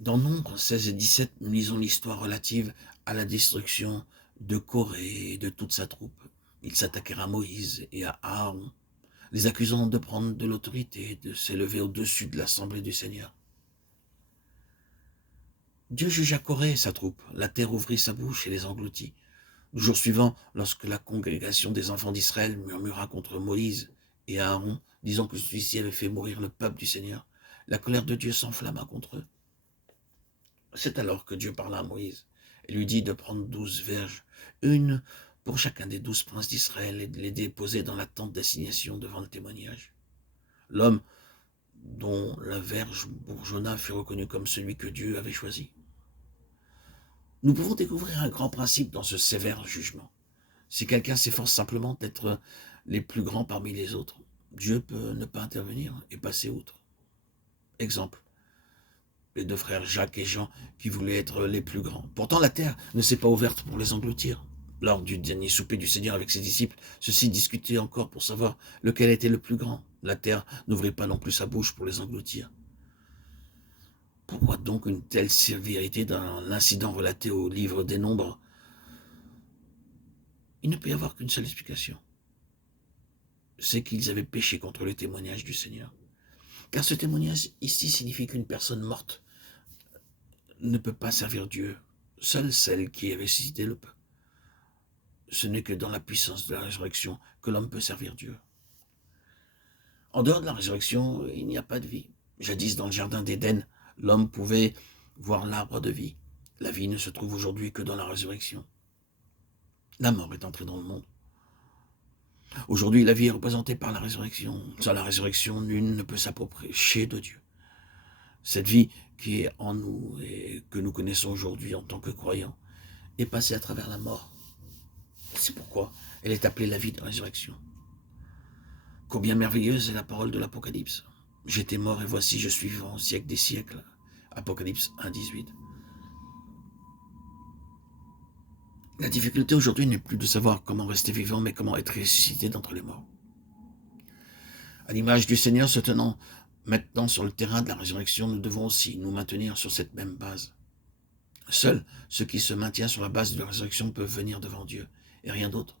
Dans Nombres 16 et 17, nous lisons l'histoire relative à la destruction de Corée et de toute sa troupe. Ils s'attaquèrent à Moïse et à Aaron, les accusant de prendre de l'autorité et de s'élever au-dessus de l'assemblée du Seigneur. Dieu jugea Corée et sa troupe. La terre ouvrit sa bouche et les engloutit. Le jour suivant, lorsque la congrégation des enfants d'Israël murmura contre Moïse et Aaron, disant que celui-ci avait fait mourir le peuple du Seigneur, la colère de Dieu s'enflamma contre eux. C'est alors que Dieu parla à Moïse et lui dit de prendre 12 verges, une pour chacun des 12 princes d'Israël, et de les déposer dans la tente d'assignation devant le témoignage. L'homme dont la verge bourgeonna fut reconnu comme celui que Dieu avait choisi. Nous pouvons découvrir un grand principe dans ce sévère jugement. Si quelqu'un s'efforce simplement d'être les plus grands parmi les autres, Dieu peut ne pas intervenir et passer outre. Exemple, les deux frères Jacques et Jean qui voulaient être les plus grands. Pourtant, la terre ne s'est pas ouverte pour les engloutir. Lors du dernier souper du Seigneur avec ses disciples, ceux-ci discutaient encore pour savoir lequel était le plus grand. La terre n'ouvrit pas non plus sa bouche pour les engloutir. Pourquoi donc une telle sévérité dans l'incident relaté au livre des Nombres? Il ne peut y avoir qu'une seule explication. C'est qu'ils avaient péché contre le témoignage du Seigneur. Car ce témoignage ici signifie qu'une personne morte ne peut pas servir Dieu. Seule celle qui est ressuscitée le peut. Ce n'est que dans la puissance de la résurrection que l'homme peut servir Dieu. En dehors de la résurrection, il n'y a pas de vie. Jadis, dans le jardin d'Éden, l'homme pouvait voir l'arbre de vie. La vie ne se trouve aujourd'hui que dans la résurrection. La mort est entrée dans le monde. Aujourd'hui, la vie est représentée par la résurrection. Sans la résurrection, nul ne peut s'approcher de Dieu. Cette vie qui est en nous et que nous connaissons aujourd'hui en tant que croyants est passée à travers la mort. C'est pourquoi elle est appelée la vie de résurrection. Combien merveilleuse est la parole de l'Apocalypse. J'étais mort et voici je suis vivant au siècle des siècles. Apocalypse 1, 18. La difficulté aujourd'hui n'est plus de savoir comment rester vivant, mais comment être ressuscité d'entre les morts. À l'image du Seigneur se tenant maintenant sur le terrain de la résurrection, nous devons aussi nous maintenir sur cette même base. Seul ceux qui se maintiennent sur la base de la résurrection peuvent venir devant Dieu, et rien d'autre.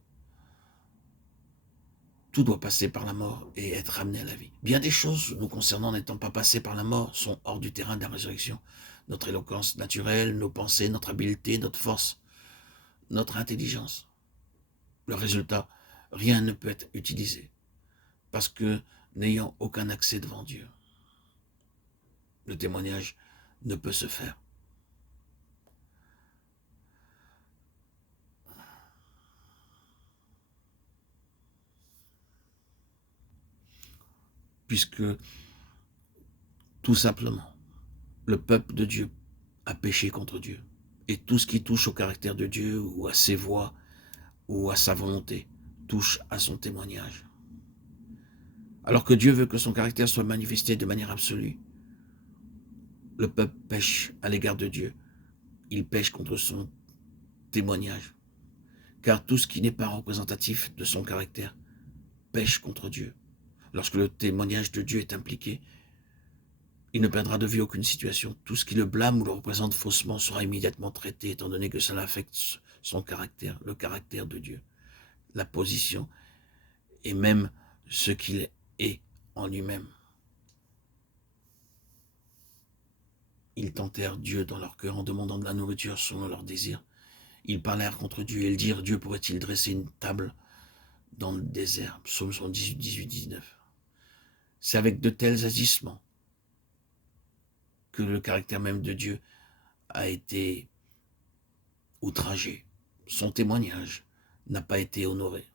Tout doit passer par la mort et être ramené à la vie. Bien des choses nous concernant n'étant pas passées par la mort sont hors du terrain de la résurrection. Notre éloquence naturelle, nos pensées, notre habileté, notre force, notre intelligence. Le résultat, rien ne peut être utilisé parce que n'ayant aucun accès devant Dieu, le témoignage ne peut se faire. Puisque, tout simplement, le peuple de Dieu a péché contre Dieu. Et tout ce qui touche au caractère de Dieu, ou à ses voies, ou à sa volonté, touche à son témoignage. Alors que Dieu veut que son caractère soit manifesté de manière absolue, le peuple pêche à l'égard de Dieu. Il pêche contre son témoignage. Car tout ce qui n'est pas représentatif de son caractère pêche contre Dieu. Lorsque le témoignage de Dieu est impliqué, il ne perdra de vue aucune situation. Tout ce qui le blâme ou le représente faussement sera immédiatement traité, étant donné que cela affecte son caractère, le caractère de Dieu, la position et même ce qu'il est en lui-même. Ils tentèrent Dieu dans leur cœur en demandant de la nourriture selon leurs désirs. Ils parlèrent contre Dieu et ils dirent, Dieu pourrait-il dresser une table dans le désert? Psaume 18, 18, 19. C'est avec de tels agissements que le caractère même de Dieu a été outragé. Son témoignage n'a pas été honoré.